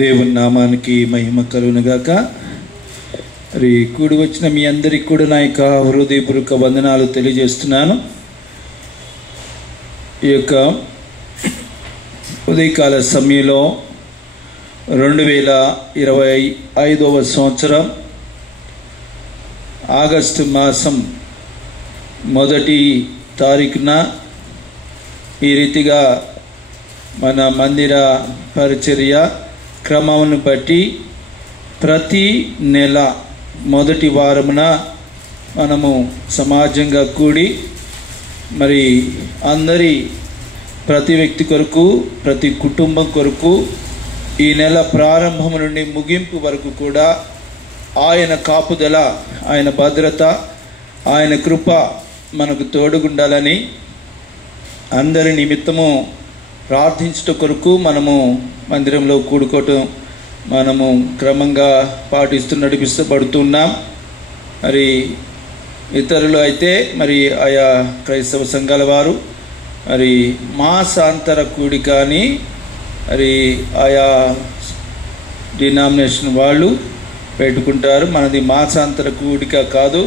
దేవుని నామానికి మహిమ కలుగునుగాక. మరి కూడి వచ్చిన మీ అందరికి కూడా నా యొక్క హృదయపూర్వక వందనాలు తెలియజేస్తున్నాను. ఈ యొక్క ఉదయకాల సమయంలో 2025వ సంవత్సరం ఆగస్టు మాసం 1వ తారీఖున ఈ రీతిగా మన మందిర పరిచర్య క్రమమును బట్టి ప్రతి నెల మొదటి వారమున మనము సమాజంగా కూడి మరి అందరి ప్రతి వ్యక్తి కొరకు, ప్రతి కుటుంబం కొరకు ఈ నెల ప్రారంభం నుండి ముగింపు వరకు కూడా ఆయన కాపుదల, ఆయన భద్రత, ఆయన కృప మనకు తోడుగుండాలని అందరి నిమిత్తము ప్రార్థించట కొరకు మనము మందిరంలో కూడుకోవటం మనము క్రమంగా నడిపిస్తబడుతున్నాం. మరి ఇతరులు అయితే మరి ఆయా క్రైస్తవ సంఘాల వారు మరి మాసాంతర కూడిక అని మరి ఆయా డినామినేషన్ వాళ్ళు పెట్టుకుంటారు. మనది మాసాంతర కూడిక కాదు,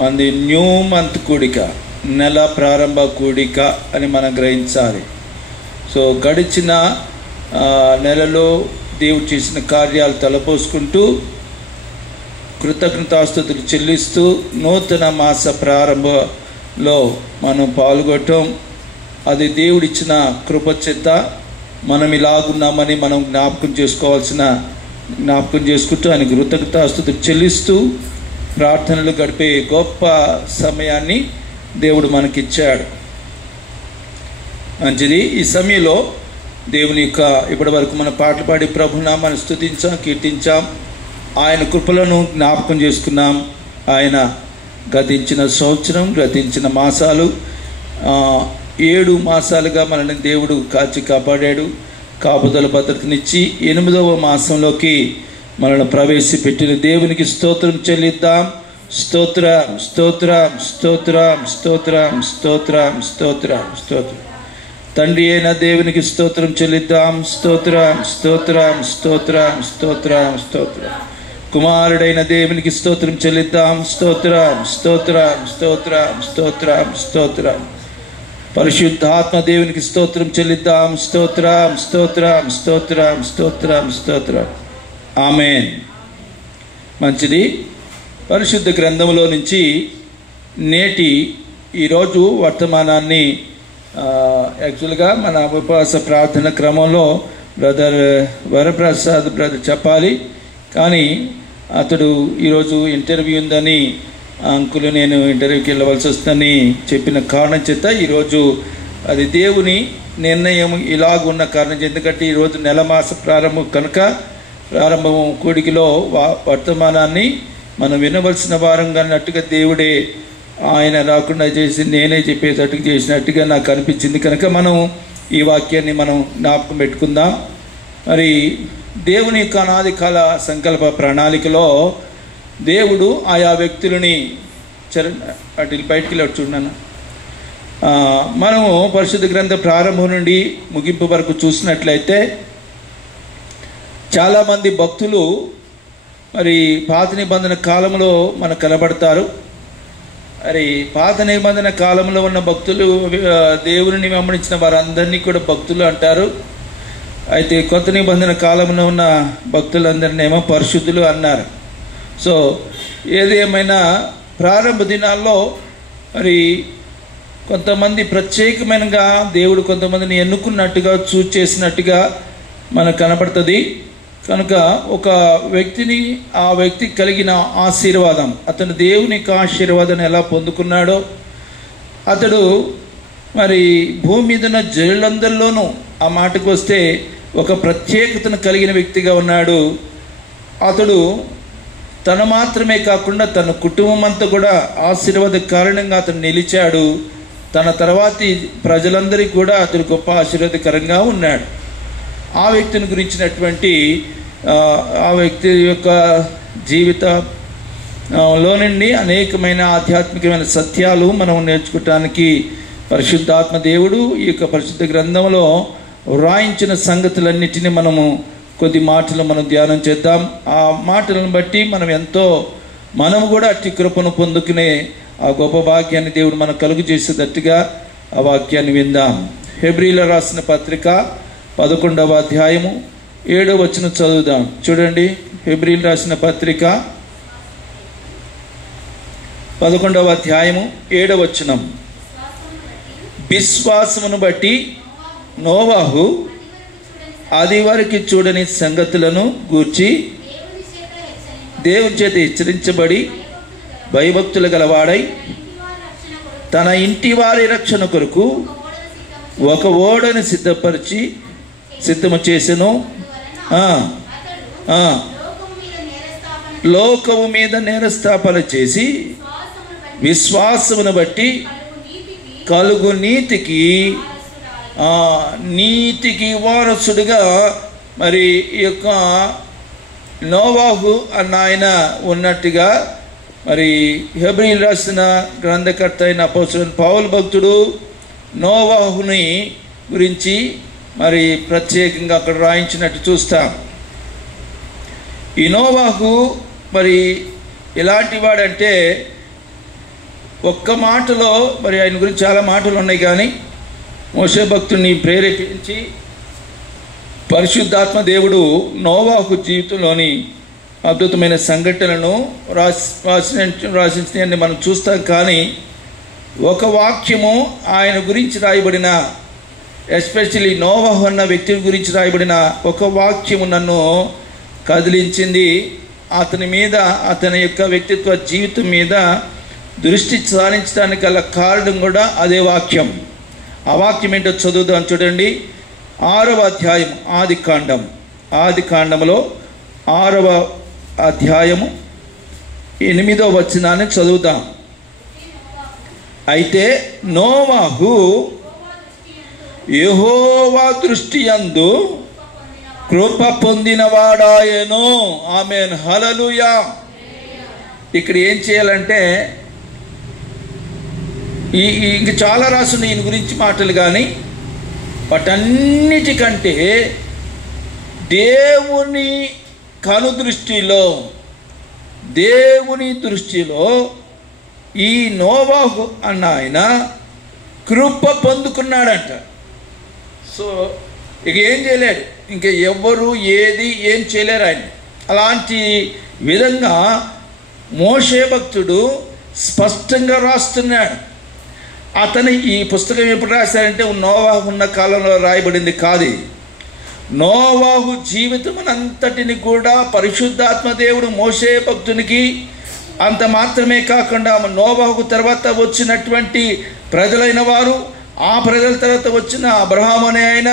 మనది న్యూ మంత్ కూడిక, నెల ప్రారంభ కూడిక అని మనం గ్రహించాలి. సో గడిచిన నెలలో దేవుడు చేసిన కార్యాలు తలపోసుకుంటూ కృతజ్ఞతాస్తుతులు చెల్లిస్తూ నూతన మాస ప్రారంభంలో మనం పాల్గొనటం, అది దేవుడిచ్చిన కృపచేత మనం ఇలాగున్నామని మనం జ్ఞాపకం చేసుకుంటూ ఆయన కృతజ్ఞతాస్తుతులు చెల్లిస్తూ ప్రార్థనలు గడిపే గొప్ప సమయాన్ని దేవుడు మనకిచ్చాడు. మంచిది. ఈ సమయంలో దేవుని యొక్క ఇప్పటి వరకు మన పాటలు పాడి ప్రభునామాన్ని స్తుతించాం, కీర్తించాం, ఆయన కృపలను జ్ఞాపకం చేసుకున్నాం. ఆయన గతించిన సంవత్సరం, గతించిన మాసాలు 7 మాసాలుగా మనల్ని దేవుడు కాచి కాపాడాడు, కాపుదల భద్రతనిచ్చి 8వ మాసంలోకి మనల్ని ప్రవేశపెట్టిన దేవునికి స్తోత్రం చెల్లిద్దాం. స్తోత్రం, స్తోత్రం, స్తోత్రం, స్తోత్రం, స్తోత్రం, స్తోత్రం, స్తోత్రం. తండ్రి అయిన దేవునికి స్తోత్రం చెల్లిద్దాం. స్తోత్రం, స్తోత్రం, స్తోత్రం, స్తోత్రం, స్తోత్రం. కుమారుడైన దేవునికి స్తోత్రం చెల్లిద్దాం. స్తోత్రం, స్తోత్రం, స్తోత్రం, స్తోత్రం, స్తోత్రం. పరిశుద్ధాత్మ దేవునికి స్తోత్రం చెల్లిద్దాం. స్తోత్రం, స్తోత్రం, స్తోత్రం, స్తోత్రం, స్తోత్రం. ఆమేన్. మంచిది. పరిశుద్ధ గ్రంథంలో నుంచి నేటి ఈరోజు వర్తమానాన్ని యాక్చువల్గా మన ఉపవాస ప్రార్థన క్రమంలో బ్రదర్ వరప్రసాద్ బ్రదర్ చెప్పాలి, కానీ అతడు ఈరోజు ఇంటర్వ్యూ ఉందని అంకులు నేను ఇంటర్వ్యూకి వెళ్ళవలసి వస్తుందని చెప్పిన కారణం చేత ఈరోజు అది దేవుని నిర్ణయం ఇలాగున్న కారణం చేత, ఎందుకంటే ఈరోజు నెల మాస ప్రారంభం కనుక ప్రారంభం కూడికలో వర్తమానాన్ని మనం వినవలసిన వారంగా అన్నట్టుగా దేవుడే ఆయన రాకుండా చేసి నేనే చెప్పేటట్టుగా చేసినట్టుగా నాకు అనిపించింది. కనుక మనం ఈ వాక్యాన్ని మనం జ్ఞాపకం పెట్టుకుందాం. మరి దేవుని యొక్క అనాది కాల సంకల్ప ప్రణాళికలో దేవుడు ఆయా వ్యక్తులని అటు బయటికి వెళ్ళి చూడన్నా మనము పరిశుద్ధ గ్రంథ ప్రారంభం నుండి ముగింపు వరకు చూసినట్లయితే చాలామంది భక్తులు మరి పాత నిబంధన కాలంలో మనకు కనబడతారు. మరి పాత నిబంధన కాలంలో ఉన్న భక్తులు దేవుని వెంబడించిన వారందరినీ కూడా భక్తులు అంటారు. అయితే కొత్త నిబంధన కాలంలో ఉన్న భక్తులందరినేమో పరిశుద్ధులు అన్నారు. సో ఏది ఏమైనా ప్రారంభ దినాల్లో మరి కొంతమంది ప్రత్యేకమైనగా దేవుడు కొంతమందిని ఎన్నుకున్నట్టుగా చేసినట్టుగా మనకు కనపడుతుంది. కనుక ఒక వ్యక్తిని, ఆ వ్యక్తికి కలిగిన ఆశీర్వాదం, అతను దేవుని యొక్క ఆశీర్వాదాన్ని ఎలా పొందుకున్నాడో, అతడు మరి భూమి మీద ఉన్న జనులందరిలోనూ ఆ మాటకు వస్తే ఒక ప్రత్యేకతను కలిగిన వ్యక్తిగా ఉన్నాడు. అతడు తను మాత్రమే కాకుండా తన కుటుంబం అంతా కూడా ఆశీర్వాద కారణంగా అతను నిలిచాడు. తన తర్వాతి ప్రజలందరికీ కూడా అతడు గొప్ప ఆశీర్వాదకరంగా ఉన్నాడు. ఆ వ్యక్తిని గురించినటువంటి ఆ వ్యక్తి యొక్క జీవితంలో నుండి అనేకమైన ఆధ్యాత్మికమైన సత్యాలు మనం నేర్చుకోవటానికి పరిశుద్ధాత్మ దేవుడు ఈ యొక్క పరిశుద్ధ గ్రంథంలో వ్రాయించిన సంగతులన్నిటిని మనము కొద్ది మాటలు మనం ధ్యానం చేద్దాం. ఆ మాటలను బట్టి మనం కూడా అట్టి కృపను పొందుకునే ఆ గొప్ప భాగ్యాన్ని దేవుడు మనకు కలుగు చేసేటట్టుగా ఆ వాక్యాన్ని విందాం. హెబ్రీల రాసిన పత్రిక 11వ అధ్యాయము 7వ వచనం చదువుదాం. చూడండి, హెబ్రీలు రాసిన పత్రిక 11వ అధ్యాయము 7వ వచనం. విశ్వాసమును బట్టి నోవాహు అది వరకు చూడని సంగతులను గూర్చి దేవుని చేత హెచ్చరించబడి భయభక్తులు గలవాడై తన ఇంటి వారి రక్షణ కొరకు ఒక ఓడను సిద్ధము చేసెను. లోకము మీద నేరస్థాపన చేసి విశ్వాసమును బట్టి కలుగు నీతికి వారసుడుగా మరి ఈ యొక్క నోవాహు అన్న ఆయన ఉన్నట్టుగా మరి హెబ్రీలు రాసిన గ్రంథకర్త అయిన అపోస్తలుడైన పౌలు భక్తుడు నోవాహుని గురించి మరి ప్రత్యేకంగా అక్కడ రాయించినట్టు చూస్తాం. ఈ నోవాహు మరి ఎలాంటి వాడంటే, ఒక్క మాటలో మరి ఆయన గురించి చాలా మాటలు ఉన్నాయి, కానీ మోషే భక్తుడిని ప్రేరేపించి పరిశుద్ధాత్మ దేవుడు నోవాహు జీవితంలోని అద్భుతమైన సంఘటనలను రాసించని మనం చూస్తాం. కానీ ఒక వాక్యము ఆయన గురించి రాయబడిన, ఎస్పెషల్లీ నోవాహు అన్న వ్యక్తి గురించి రాయబడిన ఒక వాక్యము నన్ను కదిలించింది. అతని మీద, అతని యొక్క వ్యక్తిత్వ జీవితం మీద దృష్టి సారించడానికి గల కారణం కూడా అదే వాక్యం. ఆ వాక్యం ఏంటో చదువుదాం. చూడండి, 6వ అధ్యాయం ఆది కాండములో 6వ అధ్యాయము 8వ వచనాన్ని చదువుదాం. అయితే నోవాహు యెహోవా దృష్టి యందు కృప పొందినవాడాయెను. ఆమేన్, హల్లెలూయా. ఇక్కడ ఏం చేయాలంటే, ఇంక చాలా రాసున్న ఈయన గురించి మాటలు, కానీ వాటన్నిటికంటే దేవుని దృష్టిలో ఈ నోవాహు అన్న ఆయన కృప పొందుకున్నాడంట. సో ఇక ఏం చేయలేడు, ఇంక ఎవ్వరు ఏం చేయలేరు ఆయన. అలాంటి విధంగా మోషే భక్తుడు స్పష్టంగా రాస్తున్నాడు. అతను ఈ పుస్తకం ఎప్పుడు రాశారంటే నోవాహు ఉన్న కాలంలో రాయబడింది కాదు. నోవాహు జీవితమునంతటిని కూడా పరిశుద్ధాత్మ దేవుడు మోషే భక్తునికి, అంత మాత్రమే కాకుండా నోవాహు తర్వాత వచ్చినటువంటి ప్రజలైన వారు, ఆ ప్రజల తర్వాత వచ్చిన అబ్రహాము అనే ఆయన,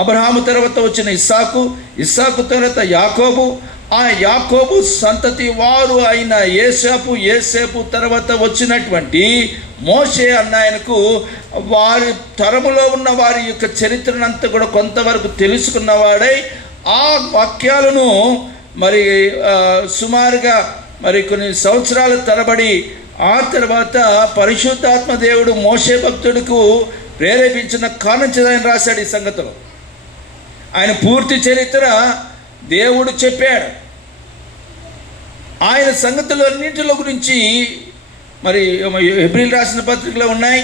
అబ్రహాము తర్వాత వచ్చిన ఇస్సాకు తర్వాత యాకోబు, ఆ యాకోబు సంతతి వారు అయిన యేసేపు తర్వాత వచ్చినటువంటి మోషే అన్న ఆయనకు వారి తరములో ఉన్న వారి యొక్క చరిత్రనంతా కూడా కొంతవరకు తెలుసుకున్నవాడై ఆ వాక్యాలను మరి సుమారుగా మరి కొన్ని సంవత్సరాల తరబడి ఆ తర్వాత పరిశుద్ధాత్మ దేవుడు మోషే భక్తుడికి ప్రేరేపించిన కారణం చేత ఆయన రాశాడు ఈ సంగతిలో. ఆయన పూర్తి చరిత్ర దేవుడు చెప్పాడు. ఆయన సంగతులన్నింటిలో గురించి మరి హెబ్రీలు రాసిన పత్రికలో ఉన్నాయి,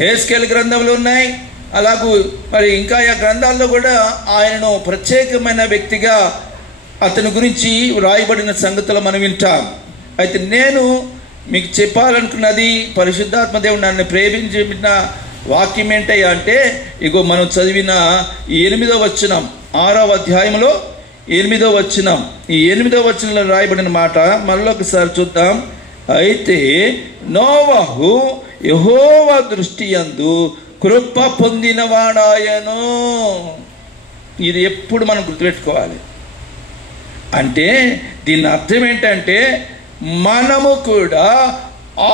హెస్కేలు గ్రంథంలో ఉన్నాయి. అలాగూ మరి ఇంకా ఆ గ్రంథాల్లో కూడా ఆయనను ప్రత్యేకమైన వ్యక్తిగా అతని గురించి రాయబడిన సంగతులు మనం వింటాం. అయితే నేను మీకు చెప్పాలనుకున్నది, పరిశుద్ధాత్మ దేవుడు నన్ను ప్రేమించిన వాక్యం ఏంటయ్యా అంటే, ఇగో మనం చదివిన ఈ 8వ వచనం, 6వ అధ్యాయంలో 8వ వచనం, ఈ 8వ వచనంలో రాయబడిన మాట మళ్ళొకసారి చూద్దాం. అయితే నోవాహు యెహోవా దృష్టి యందు కృప పొందినవాడాయను. ఇది ఎప్పుడు మనం గుర్తుపెట్టుకోవాలి. అంటే దీని అర్థం ఏంటంటే, మనము కూడా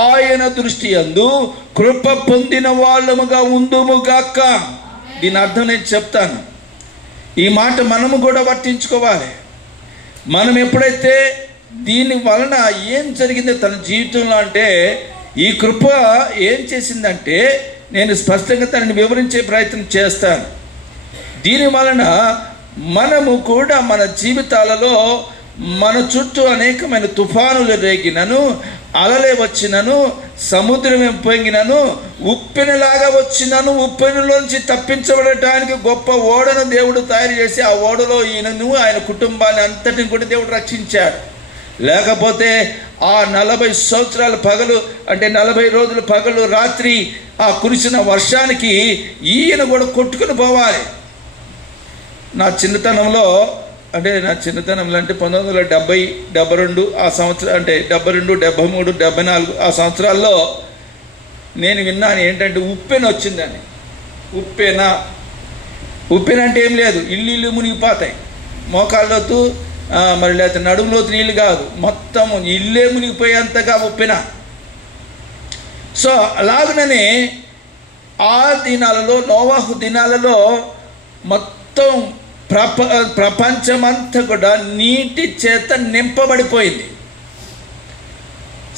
ఆయన దృష్టి యందు కృప పొందిన వాళ్ళముగా ఉందుముగాక. దీని అర్థం నేను చెప్తాను. ఈ మాట మనము కూడా వర్తించుకోవాలి. మనం ఎప్పుడైతే దీని వలన ఏం జరిగిందో తన జీవితంలో అంటే, ఈ కృప ఏం చేసిందంటే, నేను స్పష్టంగా తనని వివరించే ప్రయత్నం చేస్తాను. దీని వలన మనము కూడా మన జీవితాలలో మన చుట్టూ అనేకమైన తుఫానులు రేగినను, అలలే వచ్చినను, సముద్రం పొంగినను, ఉప్పెనలాగా వచ్చినను, ఉప్పెనలోంచి తప్పించబడటానికి గొప్ప ఓడను దేవుడు తయారు చేసి ఆ ఓడలో ఈయనను ఆయన కుటుంబాన్ని అంతటిని కూడా దేవుడు రక్షించాడు. లేకపోతే ఆ 40 సంవత్సరాల పగలు అంటే 40 రోజులు పగలు రాత్రి ఆ కురిసిన వర్షానికి ఈయన కూడా కొట్టుకుని పోవాలి. నా చిన్నతనంలో అంటే 1970, 72 ఆ సంవత్సరం అంటే 72, 73, 74 ఆ సంవత్సరాల్లో నేను విన్నాను ఏంటంటే ఉప్పెన వచ్చిందని. ఉప్పెన అంటే ఏం లేదు, ఇల్లు మునిగిపోతాయి, మోకాళ్ళలోతు మరి లేకపోతే నడుములోతు నీళ్ళు కాదు, మొత్తం ఇల్లే మునిగిపోయేంతగా ఉప్పెన. సో అలాగనే ఆ దినాలలో, నోవాహు దినాలలో మొత్తం ప్రపంచమంతా కూడా నీటి చేత నింపబడిపోయింది.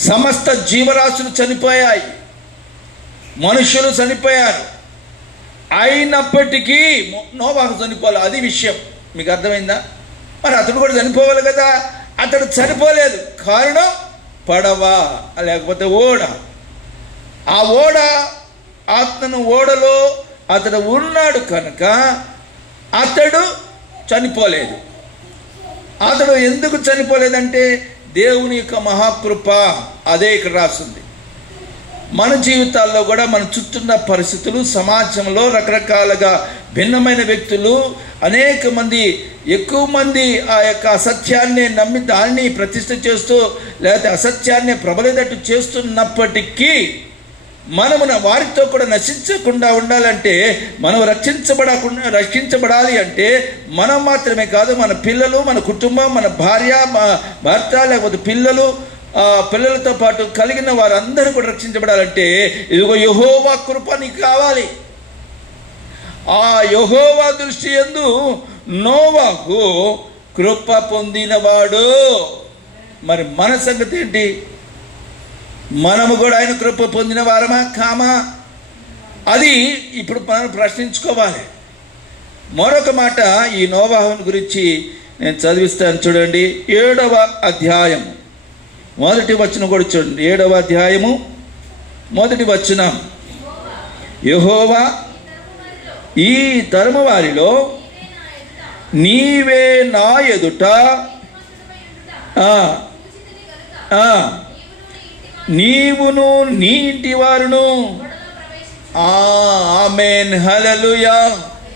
సమస్త జీవరాశులు చనిపోయాయి, మనుషులు చనిపోయారు. అయినప్పటికీ నోవాహు చనిపోవాలి, అది విషయం. మీకు అర్థమైందా? మరి అతడు కూడా చనిపోవాలి కదా. అతడు చనిపోలేదు, కారణం పడవ లేకపోతే ఓడ. ఆ ఓడ ఆత్మను ఓడలో అతడు ఉన్నాడు కనుక అతడు చనిపోలేదు. అతడు ఎందుకు చనిపోలేదంటే దేవుని యొక్క మహాకృప. అదే ఇక్కడ రాస్తుంది. మన జీవితాల్లో కూడా మన చుట్టూన్న పరిస్థితులు, సమాజంలో రకరకాలుగా భిన్నమైన వ్యక్తులు, అనేక మంది, ఎక్కువ మంది ఆ యొక్క అసత్యాన్ని నమ్మి దాన్ని ప్రతిష్ఠ చేస్తూ లేకపోతే అసత్యాన్ని ప్రబలేటట్టు చేస్తున్నప్పటికీ మనము వారితో కూడా నశించకుండా ఉండాలంటే, మనం రక్షించబడాలి అంటే మనం మాత్రమే కాదు, మన పిల్లలు, మన కుటుంబం, మన భార్య, భర్త లేకపోతే పిల్లలతో పాటు కలిగిన వారందరూ కూడా రక్షించబడాలంటే ఇదిగో యెహోవా కృప నీకు కావాలి. ఆ యెహోవా దృష్టి యందు నోవాహు కృప పొందినవాడు. మరి మన సంగతి ఏంటి? మనము కూడా ఆయన కృప పొందిన వారమా కామా? అది ఇప్పుడు మనం ప్రశ్నించుకోవాలి. మరొక మాట ఈ నోవాహుని గురించి నేను చదివిస్తాను, చూడండి. 7వ అధ్యాయం 1వ వచనం కూడా చూడండి. 7వ అధ్యాయము 1వ వచనం. యెహోవా ఈ తరము వారిలో నీవే నా ఎదుట నీవును నీ ఇంటి వారును. ఆమేన్, హల్లెలూయా.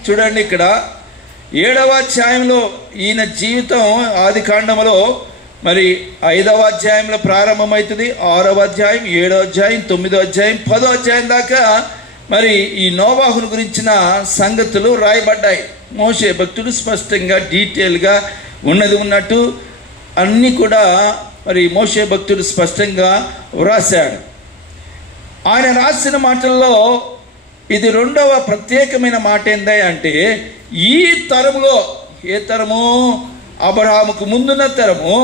చూడండి, ఇక్కడ 7వ అధ్యాయంలో ఈయన జీవితం ఆది కాండములో మరి 5వ అధ్యాయంలో ప్రారంభమవుతుంది. 6వ అధ్యాయం, 7వ అధ్యాయం, 9వ అధ్యాయం, 10వ అధ్యాయం దాకా మరి ఈ నోవాహుని గురించిన సంగతులు రాయబడ్డాయి. మోషే భక్తుడు స్పష్టంగా డీటెయిల్గా ఉన్నట్టు అన్నీ కూడా మరి మోషే భక్తుడు స్పష్టంగా వ్రాసాడు. ఆయన రాసిన మాటల్లో ఇది 2వ ప్రత్యేకమైన మాట ఏందా అంటే, ఈ తరములో, ఏ తరము? అబ్రహాముకు ముందున్న తరము,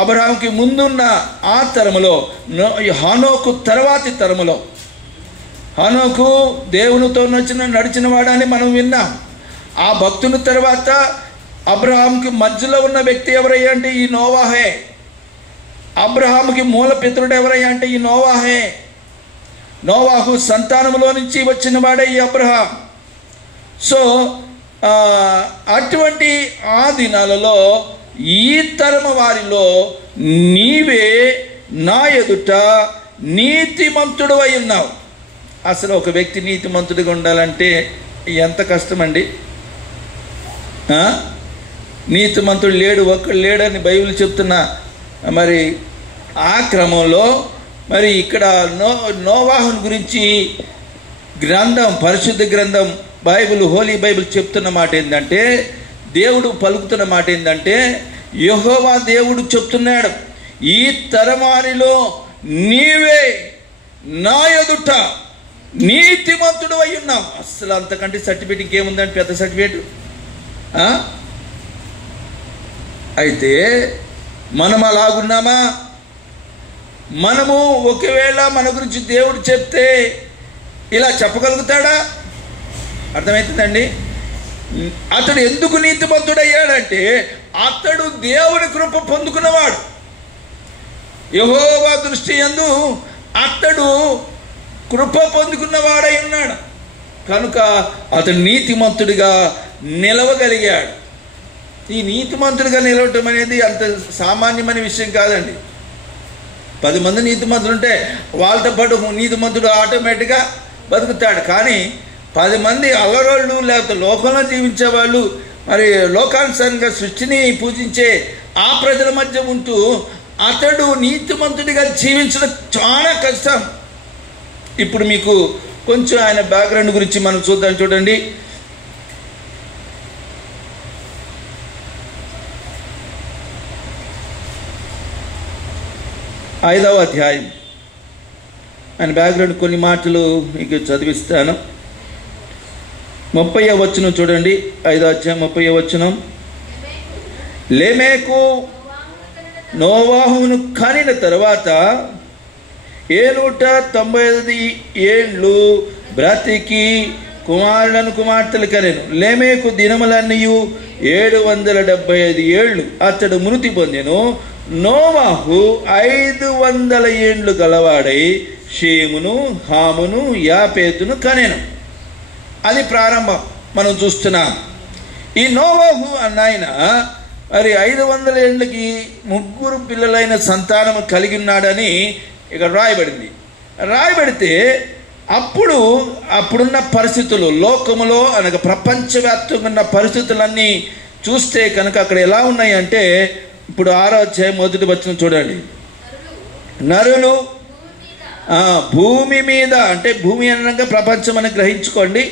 అబ్రహాముకి ముందున్న ఆ తరములో, హనోకు తర్వాతి తరములో. హనోకు దేవునితో నడిచిన వాడని మనం విన్నాం. ఆ భక్తుని తర్వాత అబ్రహాముకి మధ్యలో ఉన్న వ్యక్తి ఎవరయ్యా అంటే ఈ నోవాహే. అబ్రహాముకి మూల పితరుడు ఎవరయ్యా అంటే ఈ నోవాహే. నోవాహు సంతానంలో నుంచి వచ్చిన వాడే ఈ అబ్రహాం. సో అటువంటి ఆ దినాలలో ఈ తరము వారిలో నీవే నా ఎదుట నీతిమంతుడు అయి ఉన్నావు. అసలు ఒక వ్యక్తి నీతిమంతుడిగా ఉండాలంటే ఎంత కష్టమండి. నీతిమంతుడు లేడు, ఒక్కడు లేడని బైబిల్ చెప్తున్నా. మరి ఆ క్రమంలో మరి ఇక్కడ నోవాహుని గురించి గ్రంథం, పరిశుద్ధ గ్రంథం బైబిల్, హోలీ బైబిల్ చెప్తున్న మాట ఏంటంటే, దేవుడు పలుకుతున్న మాట ఏంటంటే, యెహోవా దేవుడు చెప్తున్నాడు, ఈ తరమారిలో నీవే నా ఎదుట నీతిమంతుడు అయి ఉన్నావు. అసలు అంతకంటే సర్టిఫికేట్ ఇంకేముందంటే పెద్ద సర్టిఫికేట్. అయితే మనం అలాగున్నామా? మనము ఒకవేళ మన గురించి దేవుడు చెప్తే ఇలా చెప్పగలుగుతాడా? అర్థమవుతుందండి? అతడు ఎందుకు నీతిమంతుడయ్యాడంటే అతడు దేవుని కృప పొందుకున్నవాడు. యెహోవా దృష్టి యందు అతడు కృప పొందుకున్నవాడై ఉన్నాడు కనుక అతడు నీతిమంతుడిగా నిలవగలిగాడు. ఈ నీతిమంతుడిగా నిలవటం అనేది అంత సామాన్యమైన విషయం కాదండి. 10 మంది నీతిమంతులు ఉంటే వాళ్ళతో పాటు నీతిమంతుడు ఆటోమేటిక్గా బతుకుతాడు. కానీ 10 మంది అల్లరోళ్ళు లేకపోతే లోకంలో జీవించేవాళ్ళు, మరి లోకానుసారంగా సృష్టిని పూజించే ఆ ప్రజల మధ్య ఉంటూ అతడు నీతిమంతుడిగా జీవించడం చాలా కష్టం. ఇప్పుడు మీకు కొంచెం ఆయన బ్యాక్గ్రౌండ్ గురించి మనం చూద్దాం. చూడండి, 5వ అధ్యాయం. ఆయన బ్యాక్గ్రౌండ్ కొన్ని మాటలు మీకు చదివిస్తాను. 30వ వచనం చూడండి. 5వ అధ్యాయం 30వ వచనం. లేమెకు నోవాహును కనిన తర్వాత 795 ఏండ్లు బ్రతికి కుమారులను కుమార్తెలు కనెను. లేమెకు దినములన్నయు 775 ఏళ్ళు అతడు మృతి పొందెను. నోవాహు 500 ఏండ్లు గలవాడై షేమును, హామును, యాపేతును కనెను. అది ప్రారంభం మనం చూస్తున్నాం. ఈ నోవాహు అన్నాయన మరి 500 ఏండ్లకి 3 పిల్లలైన సంతానము కలిగి ఉన్నాడని ఇక్కడ రాయబడితే అప్పుడున్న పరిస్థితులు, లోకములో అనగా ప్రపంచవ్యాప్తంగా ఉన్న పరిస్థితులన్నీ చూస్తే కనుక అక్కడ ఎలా ఉన్నాయి అంటే, ఇప్పుడు 6వ అధ్యాయం 1వ వచనం చూడండి. నరులు భూమి మీద, అంటే భూమి అనగా ప్రపంచం అని గ్రహించుకోండి,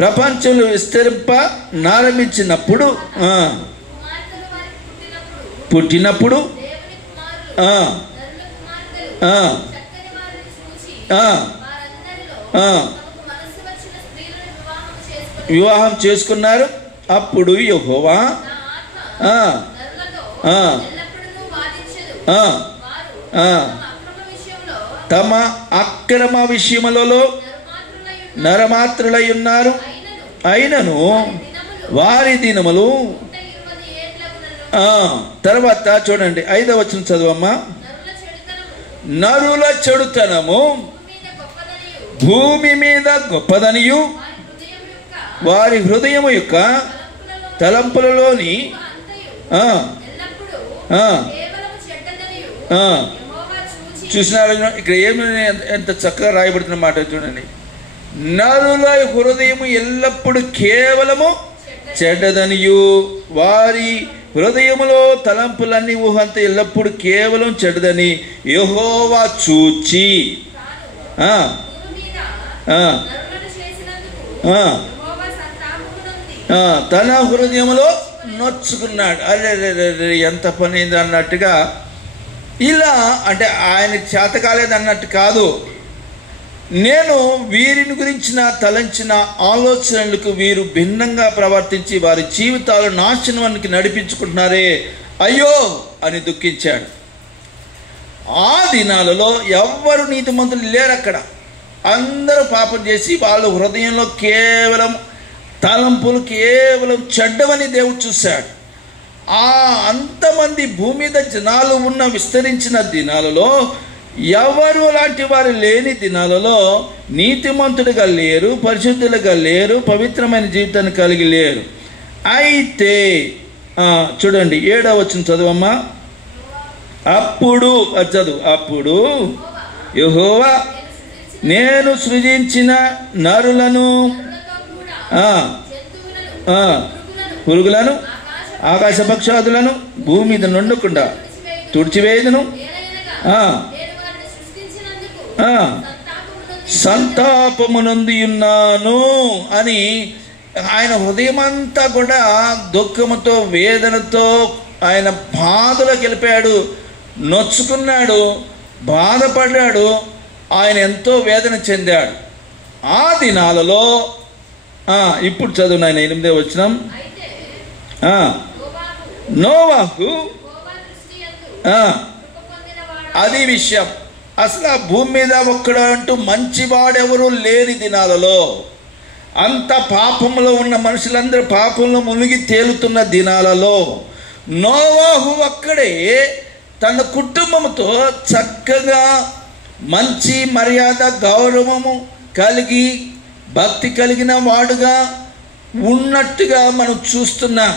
ప్రపంచంలో విస్తరింప నారంభించినప్పుడు పుట్టినప్పుడు వివాహం చేసుకున్నారు. అప్పుడు యెహోవా తమ అక్రమ విషయములలో నరమాత్రులై ఉన్నారు. అయినను వారి దినములు తర్వాత చూడండి 5వ వచనం చదువమ్మా. నరుల చెడుతనము భూమి మీద గొప్పదనియు వారి హృదయము యొక్క తలంపులలోని చూసినారు. ఇక్కడ ఏమి ఎంత చక్కగా రాయబడుతున్న మాట చూడండి. నరుల హృదయము ఎల్లప్పుడు కేవలము చెడ్డదనియు వారి హృదయములో తలంపులన్నీ ఊహంత ఎల్లప్పుడు కేవలం చెడ్డదని యెహోవా చూచి తన హృదయములో నొచ్చుకున్నాడు. అరే ఎంత పని అయింది అన్నట్టుగా, ఇలా అంటే ఆయన చేత కాలేదు అన్నట్టు కాదు. నేను వీరిని గురించిన తలంచిన ఆలోచనలకు వీరు భిన్నంగా ప్రవర్తించి వారి జీవితాలు నాశనానికి నడిపించుకుంటున్నారే, అయ్యో అని దుఃఖించాడు. ఆ దినాలలో ఎవ్వరు నీతిమంతులు లేరు. అక్కడ అందరూ పాపం చేసి వాళ్ళ హృదయంలో కేవలం తలంపులు కేవలం చెడ్డవని దేవుడు చూశాడు. అంతమంది భూమి మీద జనాలు ఉన్న విస్తరించిన దినాలలో ఎవరు అలాంటి వారు లేని దినాలలో నీతిమంతుడిగా లేరు, పరిశుద్ధులుగా లేరు, పవిత్రమైన జీవితాన్ని కలిగి లేరు. అయితే చూడండి 7వ వచనం చదువమ్మా. అప్పుడు యెహోవా నేను సృజించిన నరులను పురుగులను ఆకాశ పక్షాదులను భూమి మీద నుండకుండా తుడిచివేయుదును, సంతాపమునంది ఉన్నాను అని ఆయన హృదయమంతా కూడా దుఃఖముతో వేదనతో ఆయన బాధలోకి వెళ్ళిపోయాడు, నొచ్చుకున్నాడు, బాధపడ్డాడు, ఆయన ఎంతో వేదన చెందాడు. ఆ దినాలలో ఇప్పుడు చదువు నాయన 8వ వచనం. నోవాహు అది విషయం. అసలు ఆ భూమి మీద ఒక్కడు అంటూ మంచివాడెవరు లేని దినాలలో, అంత పాపంలో ఉన్న మనుషులందరూ పాపంలో మునిగి తేలుతున్న దినాలలో నోవాహు ఒక్కడే తన కుటుంబంతో చక్కగా మంచి మర్యాద గౌరవము కలిగి భక్తి కలిగిన వాడుగా ఉన్నట్టుగా మనం చూస్తున్నాం.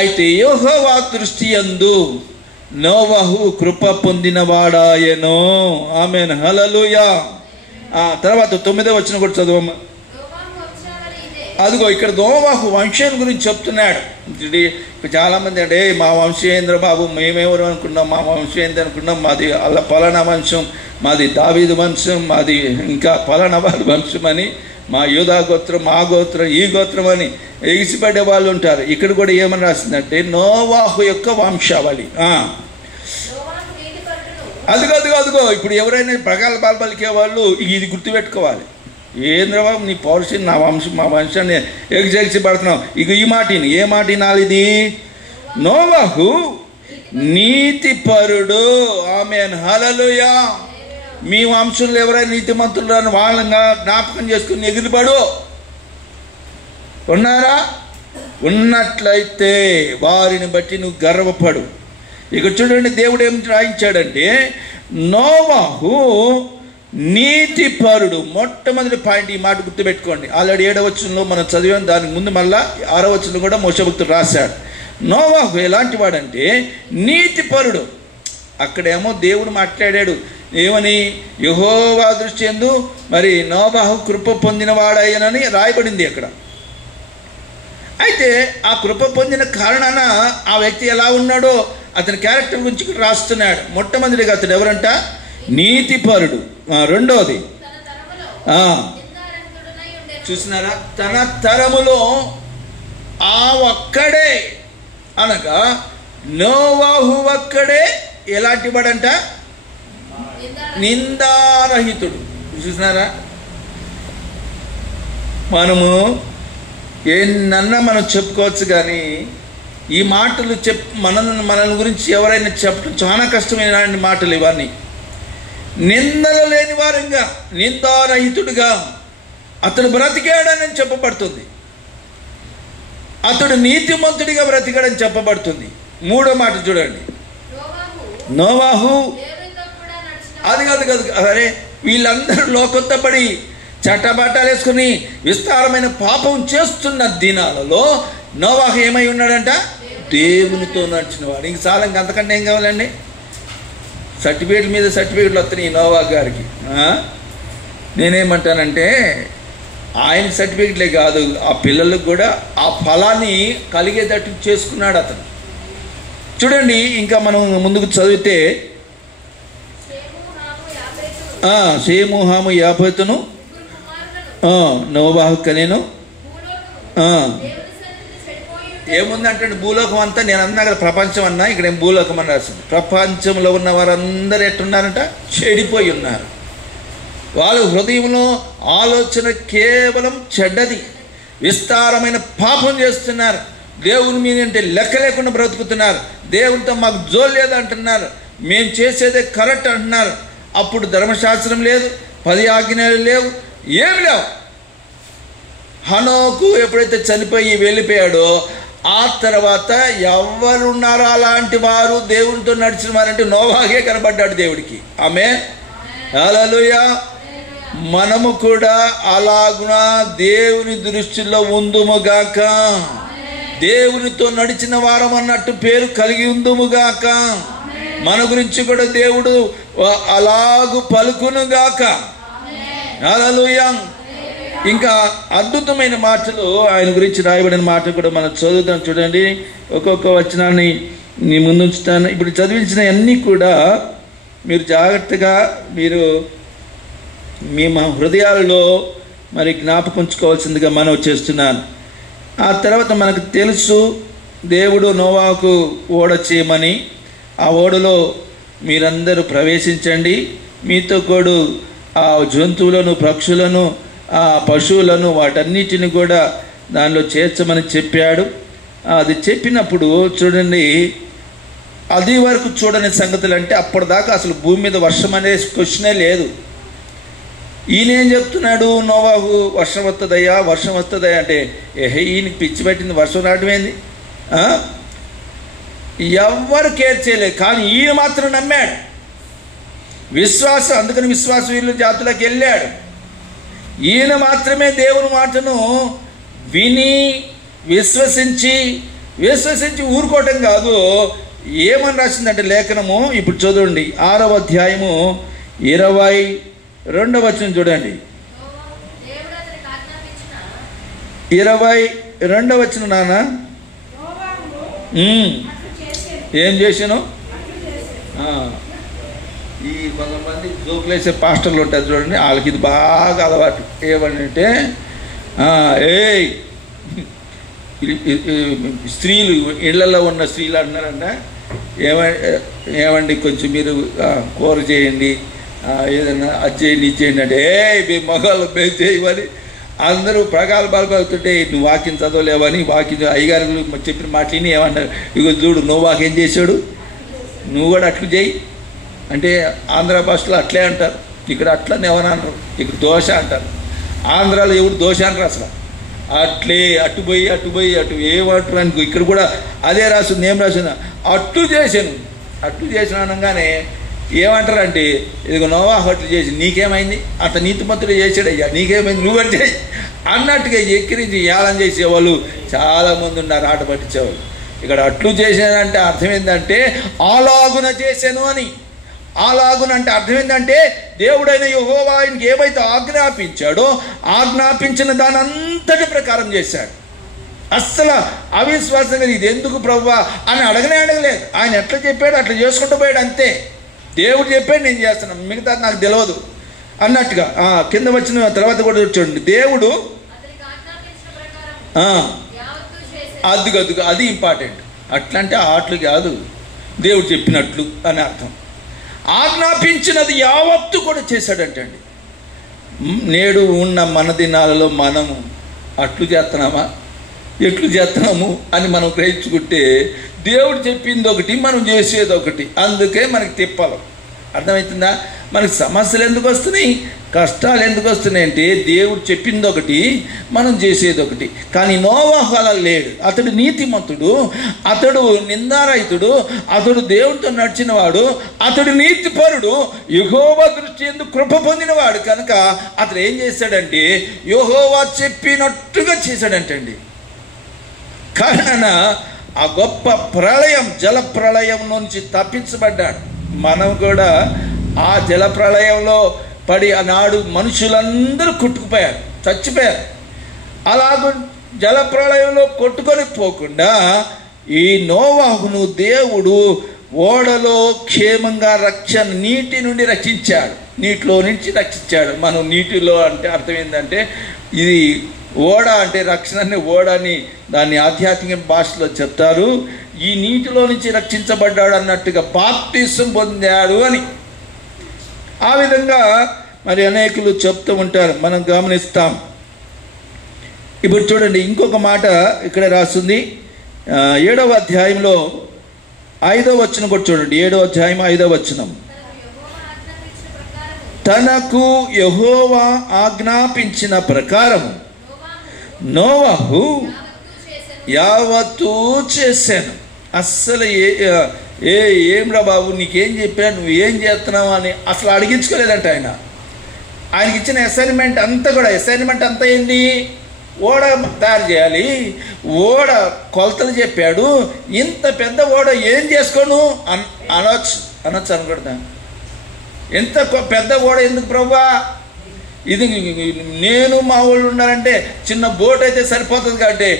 అయితే యెహోవా దృష్టి యందు నోవాహు కృప పొందినవాడాయెను. ఆమేన్, హల్లెలూయా. తర్వాత 9వ వచనం కూడా చదవమ్మా. అదిగో ఇక్కడ నోవాహు వంశం గురించి చెప్తున్నాడు. చాలామంది అంటే మా వంశేంద్ర బాబు మేమెవరు అనుకున్నాం, మా వంశేంద్ర అనుకున్నాం, మాది అలా పలానా వంశం, మాది దావీదు వంశం, మాది ఇంకా పలానా వారి వంశం అని, మా యూదా గోత్రం, మా గోత్రం, ఈ గోత్రం అని ఎగిసిపడే వాళ్ళు ఉంటారు. ఇక్కడ కూడా ఏమని రాసిందంటే నోవాహు యొక్క వంశావళి. అదిగో ఇప్పుడు ఎవరైనా ప్రగల్భాలు పలికే వాళ్ళు ఇది గుర్తుపెట్టుకోవాలి. ఏంద్రబాబు నీ పౌరుషం నా వంశం మా వంశాన్ని ఎగిసి పడుతున్నావు. ఇక ఈ మాటిని ఏ మాట వినాలి? ఇది నోవాహు నీతిపరుడు. ఆమేన్, హల్లెలూయా. మీ వంశంలో ఎవరైనా నీతిమంతులు అని వాళ్ళంగా జ్ఞాపకం చేసుకుని ఎగిరిపడు ఉన్నారా? ఉన్నట్లయితే వారిని బట్టి నువ్వు గర్వపడు. ఇక్కడ చూడండి దేవుడు ఏం రాయించాడంటే నోవాహు నీతిపరుడు. మొట్టమొదటి పాయింట్ ఈ మాట గుర్తుపెట్టుకోండి. ఆల్రెడీ 7వ వచనంలో మనం చదివాం, దానికి ముందు మళ్ళా 6వ వచనంలో కూడా మోషే భక్తుడు రాశాడు. నోవాహు ఎలాంటి వాడంటే నీతిపరుడు. అక్కడేమో దేవుడు మాట్లాడాడు ఏమని? యెహోవా దృష్టి యందు మరి నోవాహు కృప పొందినవాడాయనని రాయబడింది అక్కడ. అయితే ఆ కృప పొందిన కారణాన ఆ వ్యక్తి ఎలా ఉన్నాడో అతని క్యారెక్టర్ గురించి రాస్తున్నాడు. మొట్టమొదటిగా అతడు ఎవరంట? నీతిపరుడు. రెండోది చూసినారా? తన తరములో ఆ ఒక్కడే అనగా నోవాహు ఒక్కడే ఎలాంటి వాడంట? నిందారహితుడు. చూసినారా? మనము ఏనన్నా మనం చెప్పుకోవచ్చు, కానీ ఈ మాటలు మనల్ని గురించి ఎవరైనా చెప్పడం చాలా కష్టమైన మాటలు ఇవన్నీ. నిందలు లేని వారంగా, నిందారహితుడుగా అతడు బ్రతికాడని చెప్పబడుతుంది. అతడు నీతిమంతుడిగా బ్రతికాడని చెప్పబడుతుంది. 3వ మాట చూడండి. నోవాహు అది కాదు అరే వీళ్ళందరూ లోకంతో పడి చట్టబట్టాలు వేసుకుని విస్తారమైన పాపం చేస్తున్న దినాలలో నోవాహు ఏమై ఉన్నాడంట? దేవునితో నడిచినవాడు. ఇంక చాలా అంతకంటే ఏం కావాలండి? సర్టిఫికేట్ల మీద సర్టిఫికేట్లు వస్తున్నాయి నోవాహు గారికి. నేనేమంటానంటే ఆయన సర్టిఫికేట్లే కాదు, ఆ పిల్లలకు కూడా ఆ ఫలాన్ని కలిగేటట్టు చేసుకున్నాడు అతను. చూడండి ఇంకా మనం ముందుకు చదివితే షేము హాము యాఫెతును నోవాహు కనెను. ఏముందంటే భూలోకం అంతా, నేను అన్నా కదా ప్రపంచం అన్నా, ఇక్కడ ఏం భూలోకం అని రాసింది. ప్రపంచంలో ఉన్న వారందరూ ఎట్టున్నారంట? చెడిపోయి ఉన్నారు. వాళ్ళ హృదయంలో ఆలోచన కేవలం చెడ్డది, విస్తారమైన పాపం చేస్తున్నారు. దేవుని మీద అంటే లెక్క లేకుండా బ్రతుకుతున్నారు. దేవునితో మాకు జోలు లేదు అంటున్నారు. మేము చేసేదే కరెక్ట్ అంటున్నారు. అప్పుడు ధర్మశాస్త్రం లేదు, 10 ఆజ్ఞలు లేవు, ఏమి లేవు. హనోకు ఎప్పుడైతే చనిపోయి వెళ్ళిపోయాడో ఆ తర్వాత ఎవరున్నారో అలాంటి వారు దేవునితో నడిచిన వారంటే నోవాహే కనబడ్డాడు దేవుడికి. ఆమేన్, హల్లెలూయా. మనము కూడా అలాగున దేవుని దృష్టిలో ఉందుముగాక, దేవునితో నడిచిన వారం అన్నట్టు పేరు కలిగి ఉందుముగాక. మన గురించి కూడా దేవుడు అలాగు పలుకునుగాక. హల్లెలూయా. ఇంకా అద్భుతమైన మాటలు ఆయన గురించి రాయబడిన మాట కూడా మనం చదువుతాం. చూడండి, ఒక్కొక్క వచనాన్ని నీ ముందు ఉంచుతాను. ఇప్పుడు చదివించిన అన్నీ కూడా మీరు జాగ్రత్తగా మీరు మీ మా హృదయాలలో మరి జ్ఞాపకం ఉంచుకోవాల్సిందిగా మనం చేస్తున్నాను. ఆ తర్వాత మనకు తెలుసు దేవుడు నోవాహుకు ఓడ చేయమని, ఆ ఓడలో మీరందరూ ప్రవేశించండి, మీతో కూడా ఆ జంతువులను, పక్షులను, ఆ పశువులను వాటన్నిటిని కూడా దానిలో చేర్చమని చెప్పాడు. అది చెప్పినప్పుడు చూడండి, అది వరకు చూడని సంగతులు అంటే అప్పటిదాకా అసలు భూమి మీద వర్షం అనే క్వశ్చనే లేదు. ఈయనేం చెప్తున్నాడు, నోవాహు వర్షం వస్తుందయ్యా వర్షం వస్తుందయ్యా అంటే ఈయనకి పిచ్చి పట్టింది, వర్షం రావటమేంది, ఎవ్వరు కేర్ చేయలేదు. కానీ ఈయన మాత్రం నమ్మాడు, విశ్వాసం, అందుకని విశ్వాసవీరుల జాతులకు వెళ్ళాడు. ఈయన మాత్రమే దేవుని మాటను విని విశ్వసించి ఊరుకోవటం కాదు. ఏమని రాసిందంటే లేఖనము, ఇప్పుడు చదవండి 6వ అధ్యాయము 22వ వచనం చూడండి. 22వ వచనం నాన్న. ఏం చేశాను? ఈ కొంతమంది జోకులేసే పాస్టర్లు ఉంటారు చూడండి, వాళ్ళకి ఇది బాగా అలవాటు. ఏమంటే స్త్రీలు, ఇళ్లలో ఉన్న స్త్రీలు అంటున్నారంట, ఏమండి కొంచెం మీరు కూర చేయండి, ఏదైనా అది చేయండి ఇది చేయండి అంటే మీ మగాళ్ళు మేము చేయమని అందరూ ప్రగాల్భాలు పలుకుతుంటే నువ్వు వాక్యం చదవలేవని అయ్యగారు చెప్పిన మాటని ఏమంటారు, ఇక చూడు నువ్వు వాక్యం చేశాడు నువ్వు కూడా అట్లు చేయి అంటే ఆంధ్ర భాషలో అట్లే అంటారు, ఇక్కడ అట్లని ఎవరు అంటారు, ఇక్కడ దోశ అంటారు. ఆంధ్రాలో ఎవరు దోశ అంటారు అసలు, అట్లే అటుపోయి ఏమంటారు అనుకో. ఇక్కడ కూడా అదే రాసింది, ఏం రాసిందా, అట్టు చేశాను అనగానే ఏమంటారంటే ఇదిగో నోవాహు అట్లు చేసి నీకేమైంది, అంత నీతిమంతుడు చేశాడయ్యా నీకేమైంది నువ్వు అంటే అన్నట్టుగా ఎక్కిరించి ఏలం చేసేవాళ్ళు చాలామంది ఉన్నారు, ఆట పట్టించేవాళ్ళు. ఇక్కడ అట్లు చేశానంటే అర్థం ఏంటంటే అలాగున చేశాను అని. అలాగునంటే అర్థం ఏంటంటే దేవుడైన యెహోవా ఆయనకి ఏమైతే ఆజ్ఞాపించాడో ఆజ్ఞాపించిన దాని అంతటి ప్రకారం చేశాడు. అస్సలు అవిశ్వాసంగా ఇది ఎందుకు ప్రభువా అని అడగలేదు. ఆయన ఎట్లా చెప్పాడు అట్లా చేసుకుంటూ పోయాడు అంతే. దేవుడు చెప్పాడు నేను చేస్తున్నాను, మిగతా నాకు తెలియదు అన్నట్టుగా. కింద వచ్చిన తర్వాత కూడా చూడండి, దేవుడు అది ఇంపార్టెంట్. అట్లంటే ఆటలు కాదు, దేవుడు చెప్పినట్లు అని అర్థం. ఆజ్ఞాపించినది యావత్తు కూడా చేశాడంటండి. నేడు ఉన్న మన దినాలలో మనము అట్లు చేస్తున్నామా ఎట్లు చేస్తున్నాము అని మనం గ్రహించుకుంటే దేవుడు చెప్పింది ఒకటి మనం చేసేది ఒకటి, అందుకే మనకి తిప్పాలి. అర్థమవుతుందా? మనకి సమస్యలు ఎందుకు వస్తున్నాయి, కష్టాలు ఎందుకు వస్తున్నాయి అంటే దేవుడు చెప్పింది ఒకటి మనం చేసేది ఒకటి. కానీ నోవాహు అలా లేడు. అతడు నీతిమంతుడు, అతడు నిందారహితుడు, అతడు దేవుడితో నడిచినవాడు, అతడు నీతిపరుడు, యెహోవా దృష్టి యందు కృప పొందినవాడు. కనుక అతడు ఏం చేశాడంటే యెహోవా చెప్పినట్టుగా చేశాడంటండి. కారణ ఆ గొప్ప ప్రళయం, జల ప్రళయం నుంచి తప్పించబడ్డాడు. మనం కూడా ఆ జల ప్రళయంలో పడి ఆనాడు మనుషులందరూ కొట్టుకుపోయారు, చచ్చిపోయారు. అలాగ జల ప్రళయంలో కొట్టుకొని పోకుండా ఈ నోవాహును దేవుడు ఓడలో క్షేమంగా నీటి నుండి రక్షించాడు, నీటిలో నుంచి రక్షించాడు. మనం నీటిలో అంటే అర్థం ఏంటంటే ఇది ఓడ అంటే రక్షణ ఓడని దాన్ని ఆధ్యాత్మిక భాషలో చెప్తారు. ఈ నీటిలో నుంచి రక్షించబడ్డాడు అన్నట్టుగా బాప్తిసం పొందాడు అని. ఆ విధంగా మరి అనేకులు చెప్తూ ఉంటారు, మనం గమనిస్తాం. ఇప్పుడు చూడండి ఇంకొక మాట ఇక్కడ రాస్తుంది 7వ అధ్యాయంలో 5వ వచనం కూడా చూడండి. 7వ అధ్యాయం 5వ వచనం. తనకు యెహోవా ఆజ్ఞాపించిన ప్రకారం నోవాహు యావత్తూ చేశాను. అస్సలు ఏంరా బాబు నీకేం చెప్పాను, నువ్వేం చేస్తున్నావు అని అసలు అడిగించుకోలేదంట. ఆయనకి ఇచ్చిన అసైన్మెంట్ అంతా ఏంటి, ఓడ తయారు చేయాలి, ఓడ కొలతలు చెప్పాడు. ఇంత పెద్ద ఓడ ఏం చేసుకోను అనొచ్చు అనుకుంటా. ఎంత పెద్ద ఓడ ఎందుకు ప్రభువా, ఇది నేను మా వాళ్ళు ఉన్నారంటే చిన్న బోట్ అయితే సరిపోతుంది కాబట్టి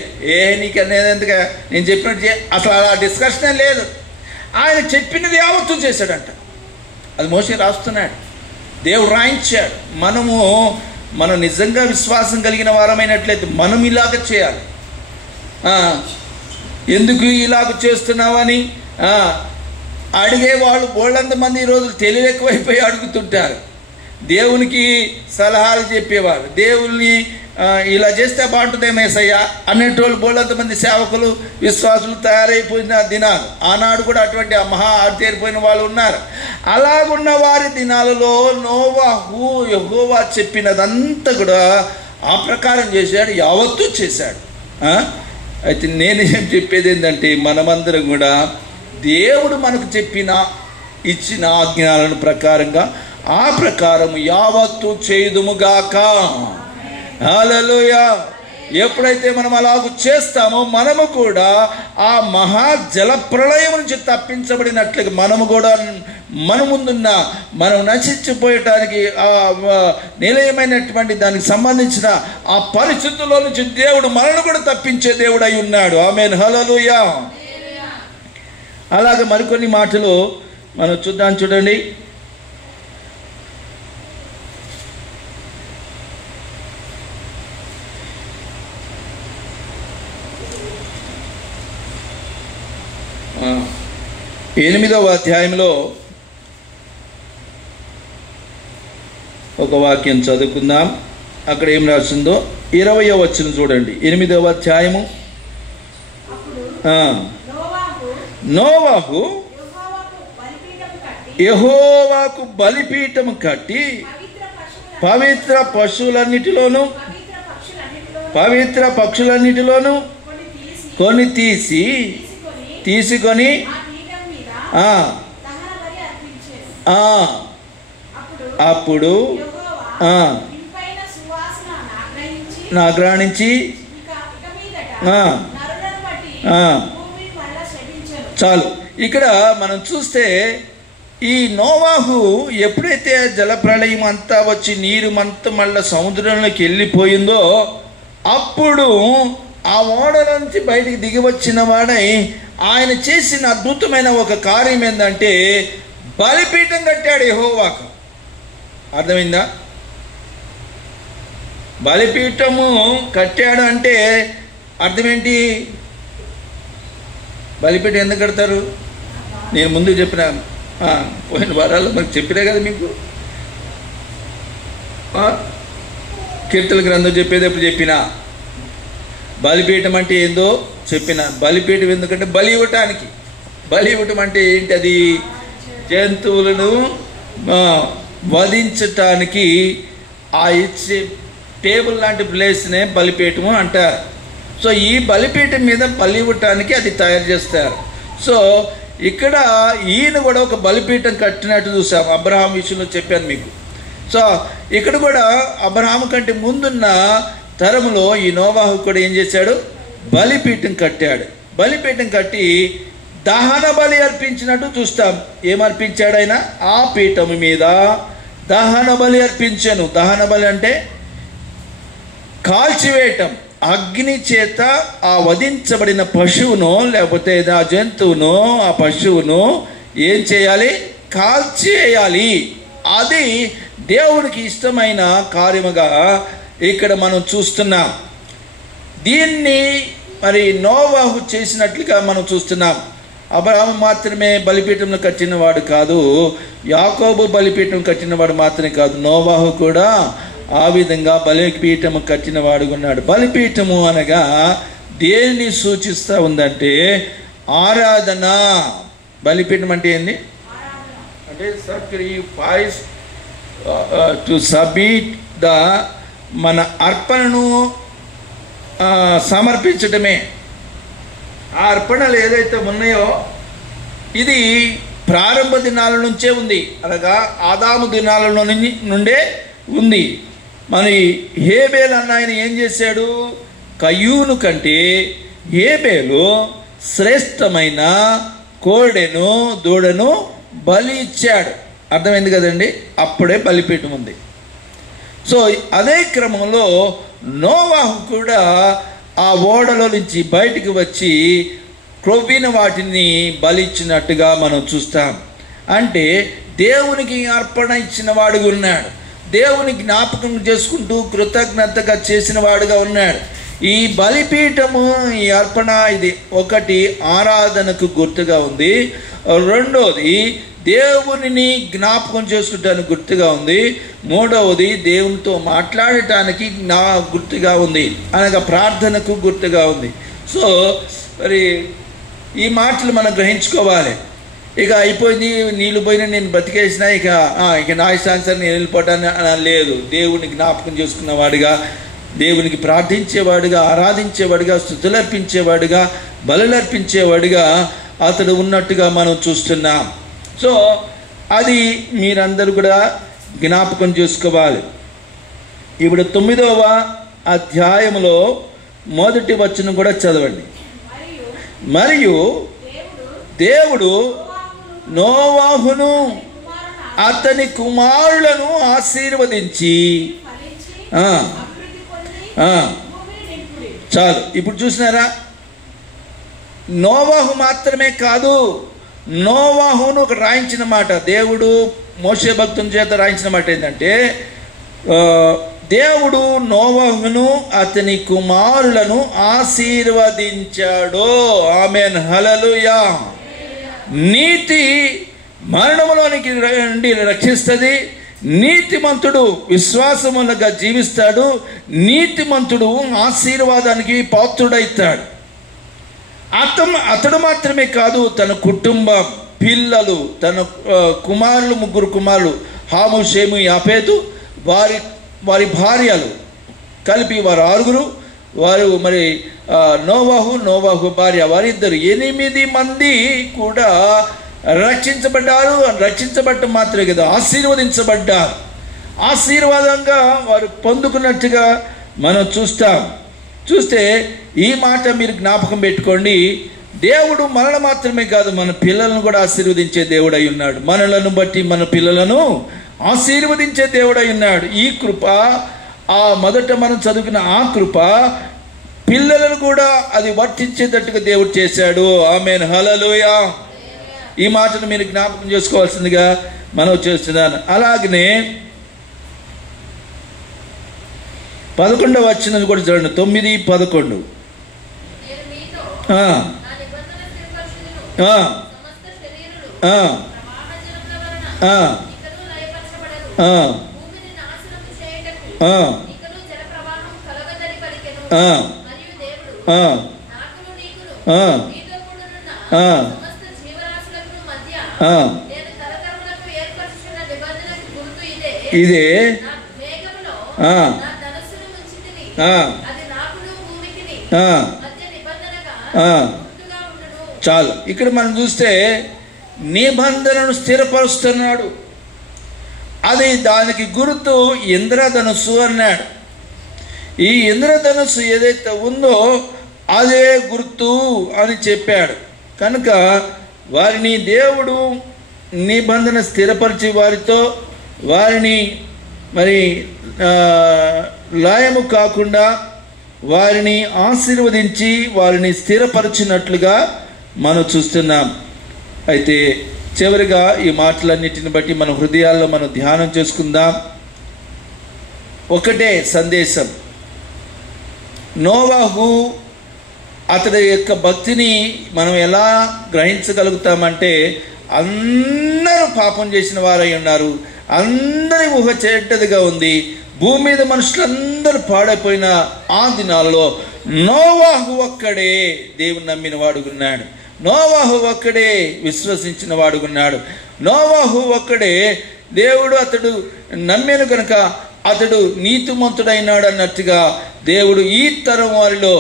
నీకనేది ఎందుక నేను చెప్పినట్టు అసలు అలా డిస్కషనే లేదు. ఆయన చెప్పినది యావత్తు చేశాడంట. అది మోషే రాస్తున్నాడు, దేవుడు రాయించాడు. మనం నిజంగా విశ్వాసం కలిగిన వారమైనట్లయితే మనం ఇలాగ చేయాలి. ఎందుకు ఇలాగ చేస్తున్నావని అడిగేవాళ్ళు బోళ్ళంతమంది ఈరోజు తెలివి ఎక్కువైపోయి అడుగుతుంటారు. దేవునికి సలహాలు చెప్పేవారు, దేవుల్ని ఇలా చేస్తే బాగుంటుందేమో యేసయ్య అనేటోళ్ళు బోలంతమంది సేవకులు విశ్వాసులు తయారైపోయిన దినాలు. ఆనాడు కూడా అటువంటి మహా ఆరితేరిపోయిన వాళ్ళు ఉన్నారు. అలాగున్న వారి దినాలలో నోవాహు యెహోవా చెప్పినదంతా కూడా ఆ ప్రకారం చేశాడు, యావత్తూ చేశాడు. అయితే నేనేం చెప్పేది ఏంటంటే, మనమందరం కూడా దేవుడు మనకు ఇచ్చిన ఆజ్ఞాలను ప్రకారంగా ఆ ప్రకారం యావత్తు చేయుదుముగాక. హల్లెలూయా. ఎప్పుడైతే మనం అలాగూ చేస్తామో మనము కూడా ఆ మహా జల ప్రళయం నుంచి తప్పించబడినట్లుగా మనము కూడా మన ముందున్న మనం నశించిపోయటానికి ఆ నిలయమైనటువంటి దానికి సంబంధించిన ఆ పరిస్థితుల్లో నుంచి దేవుడు మనల్ని కూడా తప్పించే దేవుడు అయి ఉన్నాడు. ఆమేన్. హల్లెలూయా. అలాగే మరికొన్ని మాటలు మనం చూద్దాం. చూడండి, ఎనిమిదవ అధ్యాయంలో ఒక వాక్యం చదువుకుందాం. అక్కడ ఏం రాసిందో 20వ వచనం చూడండి. 8వ అధ్యాయము. నోవాహు యెహోవాకు బలిపీఠము కట్టి పవిత్ర పక్షులన్నిటిలోను కొన్ని తీసుకొని అప్పుడు నాగ్రహించి చాలు. ఇక్కడ మనం చూస్తే ఈ నోవాహు ఎప్పుడైతే జలప్రళయం అంతా వచ్చి నీరు అంతా మళ్ళీ సముద్రంలోకి వెళ్ళిపోయిందో అప్పుడు ఆ ఓడల నుంచి బయటికి దిగి వచ్చిన వాడై ఆయన చేసిన అద్భుతమైన ఒక కార్యం ఏంటంటే బలిపీఠం కట్టాడు యెహోవాకు. అర్థమైందా? బలిపీఠము కట్టాడు అంటే అర్థం ఏంటి? బలిపీఠం ఎందుకు కడతారు? నేను ముందు చెప్పిన పోయిన వారాల్లో మనకు చెప్పినా కదా మీకు. కీర్తన గ్రంథం చెప్పేటప్పుడు చెప్పిన బలిపీఠం అంటే ఏందో చెప్పిన. బలిపీఠం ఎందుకంటే బలి ఇవ్వటానికి. బలి ఇవ్వటం అంటే ఏంటి? అది జంతువులను వధించటానికి ఆ ఇచ్చే టేబుల్ లాంటి ప్లేస్నే బలిపీఠము అంటారు. సో ఈ బలిపీఠం మీద బలి ఇవ్వటానికి అది తయారు చేస్తారు. సో ఇక్కడ ఈయన కూడా ఒక బలిపీఠం కట్టినట్టు చూసాం. అబ్రహాం విషయంలో చెప్పాను మీకు. సో ఇక్కడ కూడా అబ్రహాం కంటే ముందున్న తరంలో ఈ నోవాహు కూడా ఏం చేశాడు? బలిపీఠం కట్టాడు. బలిపీఠం కట్టి దహన బలి అర్పించినట్టు చూస్తాం. ఏమర్పించాడు ఆయన? ఆ పీఠం మీద దహన బలి అర్పించాను. దహన బలి అంటే కాల్చివేయటం. అగ్ని చేత ఆ వధించబడిన పశువును లేకపోతే ఆ జంతువును ఆ పశువును ఏం చేయాలి? కాల్చేయాలి. అది దేవునికి ఇష్టమైన కార్యముగా ఇక్కడ మనం చూస్తున్నాం. దీన్ని మరి నోవాహు చేసినట్లుగా మనం చూస్తున్నాం. అబ్రహాము మాత్రమే బలిపీఠంను కట్టినవాడు కాదు, యాకోబు బలిపీఠం కట్టినవాడు మాత్రమే కాదు, నోవాహు కూడా ఆ విధంగా బలిపీఠము కట్టినవాడు ఉన్నాడు. బలిపీఠము అనగా దేన్ని సూచిస్తూ ఉందంటే ఆరాధన. బలిపీఠం అంటే ఏంది? అంటే సాక్రిఫైస్ టు సబ్మిట్ ద మన అర్పణను సమర్పించటమే. ఆ అర్పణలు ఏదైతే ఉన్నాయో ఇది ప్రారంభ దినాల నుంచే ఉంది, అనగా ఆదాము దినాల నుండే ఉంది. మరి హేబేలు అన్న ఆయన ఏం చేశాడు? కయ్యూను కంటే హేబేలు శ్రేష్టమైన కోడెను దూడను బలి ఇచ్చాడు. అర్థమైంది కదండి? అప్పుడే బలిపీఠం ఉంది. సో అదే క్రమంలో నోవాహు కూడా ఆ ఓడలో నుంచి బయటికి వచ్చి క్రొవ్విన వాటిని బలి ఇచ్చినట్టుగా మనం చూస్తాం. అంటే దేవునికి అర్పణ ఇచ్చిన వాడుగా ఉన్నాడు. దేవుని జ్ఞాపకం చేసుకుంటూ కృతజ్ఞతగా చేసిన వాడుగా ఉన్నాడు. ఈ బలిపీఠము, ఈ అర్పణ, ఇది ఒకటి ఆరాధనకు గుర్తుగా ఉంది. రెండోది దేవునిని జ్ఞాపకం చేసుకుంటానికి గుర్తుగా ఉంది. మూడవది దేవునితో మాట్లాడటానికి గుర్తుగా ఉంది, అనగా ప్రార్థనకు గుర్తుగా ఉంది. సో మరి ఈ మాటలు మనం గ్రహించుకోవాలి. ఇక అయిపోయింది, నీళ్ళు పోయినా నేను బతికేసినా ఇక నా ఇష్టానుసారం నేను వెళ్ళిపోవటాన్ని లేదు. దేవుని జ్ఞాపకం చేసుకున్నవాడిగా, దేవునికి ప్రార్థించేవాడిగా, ఆరాధించేవాడిగా, స్తుతులర్పించేవాడిగా, బలులర్పించేవాడిగా అతడు ఉన్నట్టుగా మనం చూస్తున్నాం. సో అది మీరందరూ కూడా జ్ఞాపకం చేసుకోవాలి. ఇప్పుడు 9వ అధ్యాయంలో మొదటి వచనం కూడా చదవండి. మరియు దేవుడు నోవాహును అతని కుమారులను ఆశీర్వదించి చాలు. ఇప్పుడు చూసినారా, నోవాహు మాత్రమే కాదు, నోవాహును ఒక రాయించిన మాట, దేవుడు మోషే భక్తుని చేత రాయించిన మాట ఏంటంటే, దేవుడు నోవాహును అతని కుమారులను ఆశీర్వదించాడు. ఆమేన్, హల్లెలూయా. నీతి మరణములోనికి నుండి రక్షిస్తుంది. నీతిమంతుడు విశ్వాసములుగా జీవిస్తాడు. నీతిమంతుడు ఆశీర్వాదానికి పాత్రుడైతాడు. అతడు మాత్రమే కాదు, తన కుటుంబం, పిల్లలు, తన కుమారులు, 3 కుమారులు, హాము, షేము, యాపేతు, వారి భార్యలు కలిపి వారు 6, వారు మరి నోవాహు భార్య, వారిద్దరు 8 మంది కూడా రక్షించబడ్డారు. రక్షించబడటం మాత్రమే కదా, ఆశీర్వదించబడ్డారు. ఆశీర్వాదంగా వారు పొందుకున్నట్టుగా మనం చూస్తే ఈ మాట మీరు జ్ఞాపకం పెట్టుకోండి. దేవుడు మనల్ని మాత్రమే కాదు, మన పిల్లలను కూడా ఆశీర్వదించే దేవుడై ఉన్నాడు. మనలను బట్టి మన పిల్లలను ఆశీర్వదించే దేవుడై ఉన్నాడు. ఈ కృప, ఆ మొదట మనం చదువుకున్న ఆ కృప పిల్లలను కూడా అది వర్తించేటట్టుగా దేవుడు చేశాడు. ఆమేన్, హల్లెలూయా. ఈ మాటను మీరు జ్ఞాపకం చేసుకోవాల్సిందిగా మనం చేస్తున్నాను. అలాగనే 11వ వచనం కూడా చూడండి, 9:11. ఇదే చాలు. ఇక్కడ మనం చూస్తే నిబంధనను స్థిరపరుస్తున్నాడు. అది దానికి గుర్తు ఇంద్రధనుస్సు అన్నాడు. ఈ ఇంద్రధనుస్సు ఏదైతే ఉందో అదే గుర్తు అని చెప్పాడు. కనుక వారిని దేవుడు నిబంధన స్థిరపరిచి వారిని మరి లయము కాకుండా వారిని ఆశీర్వదించి వారిని స్థిరపరిచినట్లుగా మనం చూస్తున్నాం. అయితే చివరిగా ఈ మాటలన్నిటిని బట్టి మన హృదయాల్లో మనం ధ్యానం చేసుకుందాం. ఒకటే సందేశం, నోవాహు అతడి యొక్క భక్తిని మనం ఎలా గ్రహించగలుగుతామంటే, అందరూ పాపం చేసిన వారై ఉన్నారు, అందరి ఊహ చెడ్డదిగా ఉంది, భూమి మీద మనుషులందరూ పాడైపోయిన ఆ దినాలలో నోవాహు ఒక్కడే దేవుని నమ్మిన వాడుకున్నాడు. నోవాహు ఒక్కడే విశ్వసించిన వాడుకున్నాడు. నోవాహు ఒక్కడే దేవుడు అతడు నమ్మిన కనుక అతడు నీతిమంతుడైనాడు అన్నట్టుగా దేవుడు ఈ తరం వారిలో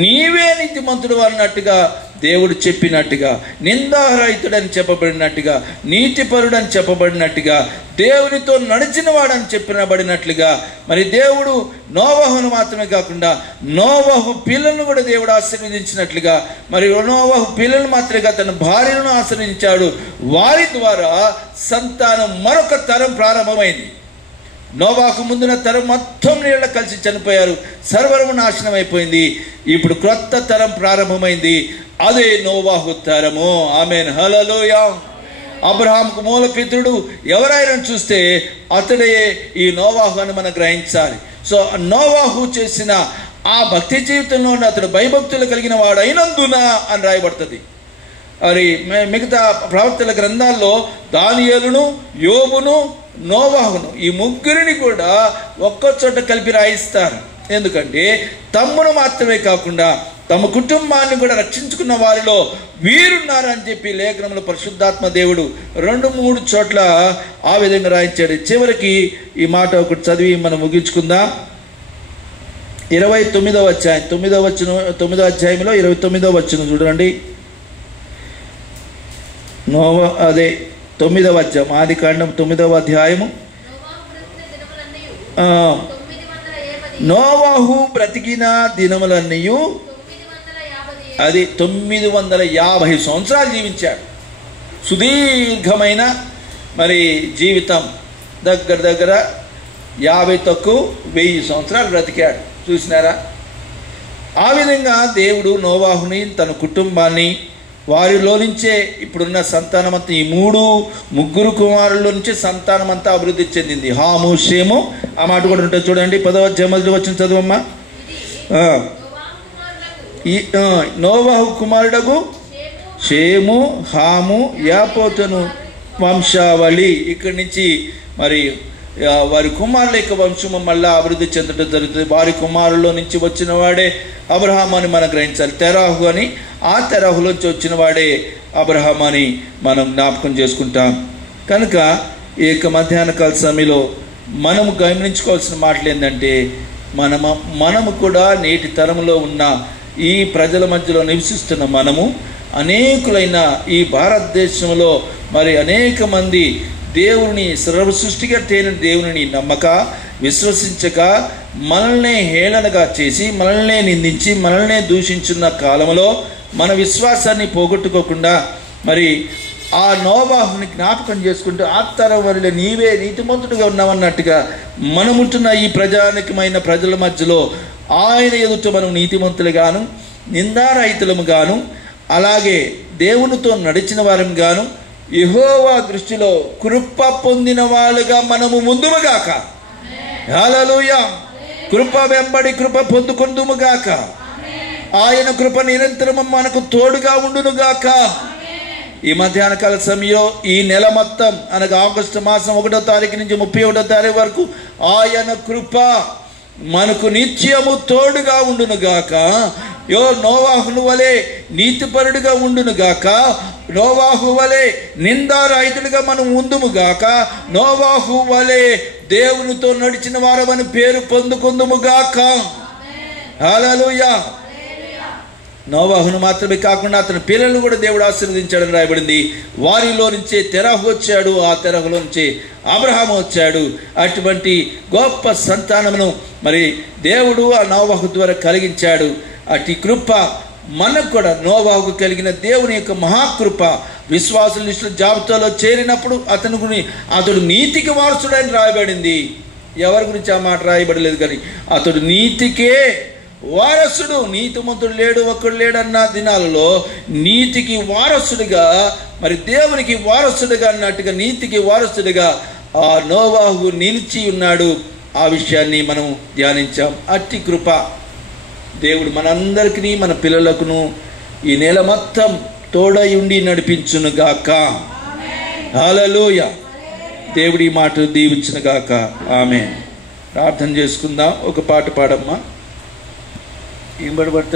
నీవే నీతిమంతుడు అన్నట్టుగా దేవుడు చెప్పినట్టుగా, నిందారహితుడని చెప్పబడినట్టుగా, నీతిపరుడని చెప్పబడినట్టుగా, దేవునితో నడిచిన వాడని చెప్పబడినట్లుగా, మరి దేవుడు నోవాహును మాత్రమే కాకుండా నోవాహు పిల్లలను కూడా దేవుడు ఆశీర్వదించినట్లుగా, మరి నోవాహు పిల్లలు మాత్రమే తన భార్యను ఆశీర్వదించాడు. వారి ద్వారా సంతానం మరొక తరం ప్రారంభమైంది. నోవాహు ముందున తరం మొత్తం నీళ్ళ కలిసి చనిపోయారు, సర్వము నాశనం అయిపోయింది. ఇప్పుడు క్రొత్త తరం ప్రారంభమైంది, అదే నోవాహు తరము. ఆమేన్, హల్లెలూయా. అబ్రహాముకు మూలపితృడు ఎవరైనా చూస్తే అతడే ఈ నోవాహు అని మనం గ్రహించాలి. సో నోవాహు చేసిన ఆ భక్తి జీవితంలో అతడు భయభక్తులు కలిగిన వాడు అయినందున అని రాయబడుతుంది. మరి మిగతా ప్రవక్తల గ్రంథాల్లో దానియేలును, యోబును, నోవాహును ఈ ముగ్గురిని కూడా ఒక్క చోట కలిపి రాయిస్తారు. ఎందుకంటే తమ్మును మాత్రమే కాకుండా తమ కుటుంబాన్ని కూడా రక్షించుకున్న వారిలో వీరున్నారని చెప్పి లేఖనంలో పరిశుద్ధాత్మ దేవుడు 2-3 చోట్ల ఆ విధంగా రాయించాడు. చివరికి ఈ మాట ఒకటి చదివి మనం ముగించుకుందాం. 29వ అధ్యాయం 9వ అధ్యాయంలో 29వ వచనం చూడండి. అదే 9వ అధ్యాయం, ఆదికాండం 9వ అధ్యాయము. నోవాహు బ్రతికిన దినములన్నీయు అది 950 సంవత్సరాలు జీవించాడు. సుదీర్ఘమైన మరి జీవితం, దగ్గర 50 తక్కువ 1000 సంవత్సరాలు బ్రతికాడు. చూసినారా? ఆ విధంగా దేవుడు నోవాహుని, తన కుటుంబాన్ని, వారిలో నుంచే ఇప్పుడున్న సంతానం అంతా, ఈ 3 కుమారుల్లో నుంచే సంతానం అంతా అభివృద్ధి చెందింది. హాము, షేము, ఆ మాట కూడా ఉంటుంది చూడండి. 10వ అధ్యాయం మొదటి వచనం చదువమ్మా. నోవాహు కుమారుడగు షేము, హాము, యాపోతును వంశావళి. ఇక్కడి నుంచి మరి వారి కుమారుల యొక్క వంశము మళ్ళా అభివృద్ధి చెందడం జరుగుతుంది. వారి కుమారుల్లో నుంచి వచ్చిన వాడే అబ్రహాము అని మనం గ్రహించాలి. తెరాహు అని, ఆ తెరాహులోంచి వచ్చిన వాడే అబ్రహాము అని మనం జ్ఞాపకం చేసుకుంటాం. కనుక ఈ యొక్క మధ్యాహ్న కాల సమయంలో మనము గమనించుకోవాల్సిన మాటలు ఏంటంటే, మనము కూడా నేటి తరంలో ఉన్న ఈ ప్రజల మధ్యలో నివసిస్తున్న మనము అనేకులైన ఈ భారతదేశంలో మరి అనేక మంది దేవుని సర్వ సృష్టికర్త అయిన దేవుని నమ్మక, విశ్వసించక, మనల్ని హేళనగా చేసి, మనల్ని నిందించి, మనల్ని దూషించున్న కాలంలో మన విశ్వాసాన్ని పోగొట్టుకోకుండా మరి ఆ నోవాహుని జ్ఞాపకం చేసుకుంటూ ఆత్తరం వల్ల నీవే నీతిమంతుడుగా ఉన్నావన్నట్టుగా మనముంటున్న ఈ ప్రజానికమైన ప్రజల మధ్యలో ఆయన ఎదుట మనం నీతిమంతులుగాను, నిందారహితులము గాను, అలాగే దేవునితో నడిచిన వారం గాను, యెహోవా దృష్టిలో కృప పొందిన వాళ్ళుగా మనము ముందుముగాక. హల్లెలూయా. కృప వెంబడి కృప పొందుకుందుముగాక. ఆయన కృప నిరంతరము మనకు తోడుగా ఉండునుగాక. ఈ మధ్యాహ్న కాల సమయంలో ఈ నెల మొత్తం అనగా ఆగస్టు మాసం 1వ తారీఖు నుంచి 31వ తారీఖు వరకు ఆయన కృప మనకు నిత్యము తోడుగా ఉండునుగాక. నోవాహును వలె నీతిపరుడుగా ఉండునుగాక. నోవాహు వలె నిందారహితుడిగా మనం ఉందుముగాక. నోవాహు వలె దేవునితో నడిచిన వారమని పేరు పొందుకుందుముగాక. హల్లెలూయా. నోవాహును మాత్రమే కాకుండా అతని పిల్లలు కూడా దేవుడు ఆశీర్వదించాడని రాయబడింది. వారిలో నుంచే తెరాహు వచ్చాడు, ఆ తెరాహులో నుంచే అబ్రహాము వచ్చాడు. అటువంటి గొప్ప సంతానమును మరి దేవుడు ఆ నోవాహు ద్వారా కలిగించాడు. అటు కృప మనకు కూడా నోవాహుకు కలిగిన దేవుని యొక్క మహాకృప విశ్వాసుల లిస్టుల జాబితాలో చేరినప్పుడు అతడు నీతికి వారసుడని రాయబడింది. ఎవరి గురించి ఆ మాట రాయబడలేదు, కానీ అతడు నీతికే వారసుడు. నీతిమంతుడు లేడు, ఒక్కడు లేడన్న దినాలలో నీతికి వారసుడిగా, మరి దేవునికి వారసుడిగా అన్నట్టుగా నీతికి వారసుడిగా ఆ నోవాహు నిలిచి ఉన్నాడు. ఆ విషయాన్ని మనం ధ్యానించాం. అట్టి కృప దేవుడు మనందరికీ, మన పిల్లలకును ఈ నెల మొత్తం తోడై ఉండి నడిపించునుగాక. హల్లెలూయా. దేవుడి మాట దీవించునుగాక. ఆమేన్. ప్రార్థన చేసుకుందాం. ఒక పాట పాడమ్మా. ఏం పడబడతా